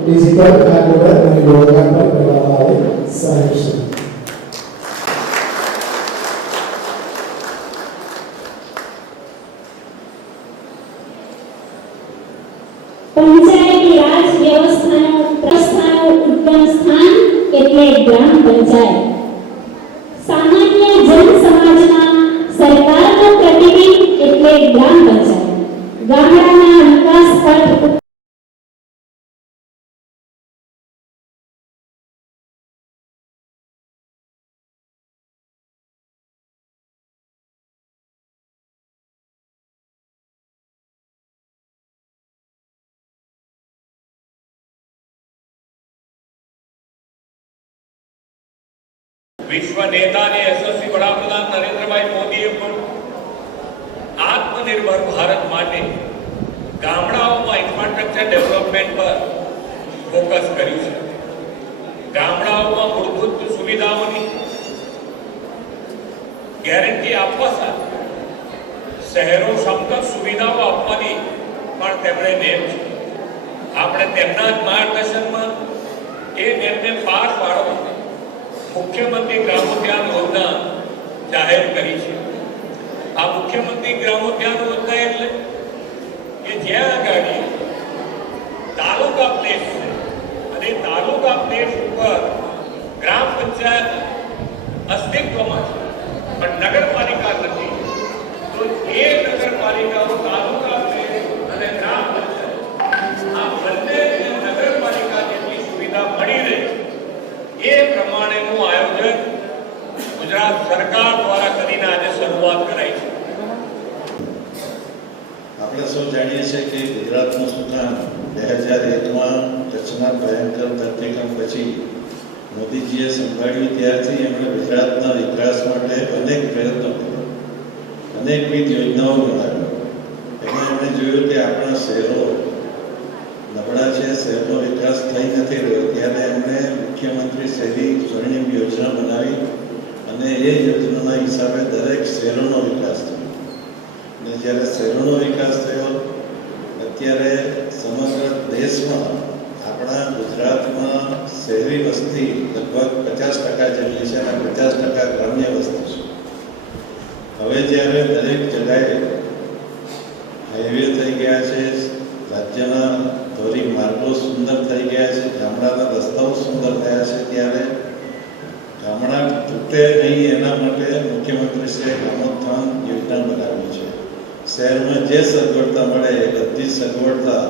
Digital card અને લોકાર્પણ કરવામાં આવે છે. પંચાયતી રાજ વ્યવસ્થાનું ઉદ્ગમ સ્થાન એટલે ગ્રામ પંચાયત. સામાન્ય જન સમાજમાં સરકારનું પ્રતિબિંબ એટલે ગ્રામ પંચાયત. ગામડાના વિકાસ પથ વિશ્વ નેતા અને યશસ્વી વડાપ્રધાન નરેન્દ્રભાઈ મોદીએ પણ આત્મનિર્ભર ભારત માટે ગામડાઓમાં ઇન્ફ્રાસ્ટ્રક્ચર ડેવલપમેન્ટ પર ફોકસ કર્યું છે. ગામડાઓમાં મૂળભૂત સુવિધાઓની ગેરંટી આપવા સાથે શહેરો સમકક્ષ સુવિધાઓ આપવાની પણ તેમણે નેમ છે. આપણે તેમના જ માર્ગદર્શનમાં એ નેમને પાર પાડવા મુખ્યમંત્રી ગ્રામોદ્યાન યોજના જાહેર કરી છે. આ મુખ્યમંત્રી ગ્રામોદ્યાન યોજના એટલે કે જ્યાં આગળ તાલુકા પ્લેસ છે અને તાલુકા પ્લેસ ઉપર ગ્રામ પંચાયત અસ્તિત્વમાં છે પણ નગરપાલિકા નથી, તો એ નગરપાલિકાઓ તાલુકા પ્લેસ અને ગ્રામ પંચાયત આ બંને નગરપાલિકા જેટલી સુવિધા મળી રહે એ પ્રમાણેનું આયોજન ગુજરાત સરકાર દ્વારા કરીને આજે શરૂઆત કરાઈ છે. આપણે સૌ જાણીએ છીએ કે ગુજરાતનું સુકાન 2001માં કચ્છના ભયંકર ધરતીકંપ પછી મોદીજીએ સંભાળ્યું ત્યારથી એમણે ગુજરાતના વિકાસ માટે અનેક પ્રયત્નો કર્યા, અનેકવિધ યોજનાઓ બનાવી. એમાં એમણે જોયું કે આપણા શહેરો નબળા છે, શહેરનો વિકાસ થઈ નથી રહ્યો, ત્યારે એમણે મુખ્યમંત્રી શહેરી સ્વર્ણિમ યોજના બનાવી અને એ યોજનાના હિસાબે દરેક શહેરોનો વિકાસ થયો. અને જ્યારે શહેરોનો વિકાસ થયો, અત્યારે સમગ્ર દેશમાં આપણા ગુજરાતમાં શહેરી વસ્તી લગભગ 50% જેટલી છે અને 50% ગ્રામ્ય વસ્તી છે. હવે જ્યારે દરેક જગ્યાએ હાઈવે થઈ ગયા છે, રાજ્યના ધોરી માર્ગો સુંદર થઈ ગયા છે, ગામડાના રસ્તાઓ સુંદર થયા છે, ત્યારે ગામડા તૂટે નહીં એના માટે મુખ્યમંત્રીશ્રીએ ગ્રામોત્થાન યોજના બનાવી છે. શહેરમાં જે સગવડતા મળે એ બધી સગવડતા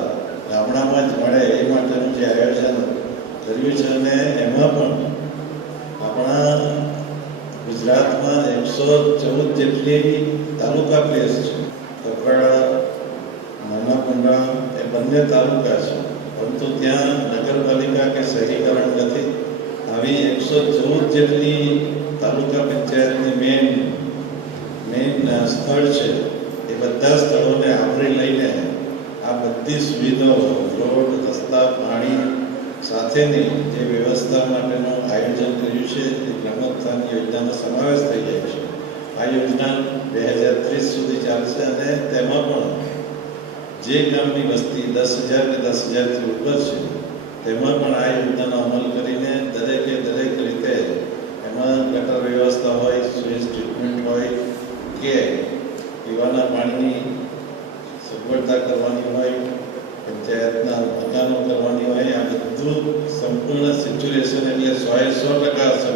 ગામડામાં જ મળે એ માટેનું જે આયોજન કર્યું છે. અને એમાં પણ આપણા ગુજરાતમાં 114 જેટલી તાલુકા પ્લેસ છે. કપરાડા, નાનાકુંડા એ બંને તાલુકા છે, પરંતુ ત્યાં નગરપાલિકા કે શહેરીકરણ નથી. આવી 114 જેટલી તાલુકા પંચાયતની મેઇન સ્થળ છે. એ બધા સ્થળોને આવરી લઈને આ બધી સુવિધાઓ, રોડ, રસ્તા, પાણી સાથેની જે વ્યવસ્થા માટેનું આયોજન કર્યું છે એ ગ્રામોત્થાન યોજનાનો સમાવેશ થઈ જાય છે. આ યોજના 2030 સુધી ચાલશે અને તેમાં પણ જે ગામની વસ્તી 10,000 કે 10,000થી ઉપર છે તેમાં પણ આ યોજનાનો અમલ કરીને દરેકે દરેક રીતે એમાં ગટર વ્યવસ્થા હોય, સ્વેજ ટ્રીટમેન્ટ હોય કે પીવાના પાણીની સગવડતા કરવાની હોય, પંચાયતના મકાનો કરવાની હોય, આ બધું સંપૂર્ણ સિચ્યુએશન એટલે 100%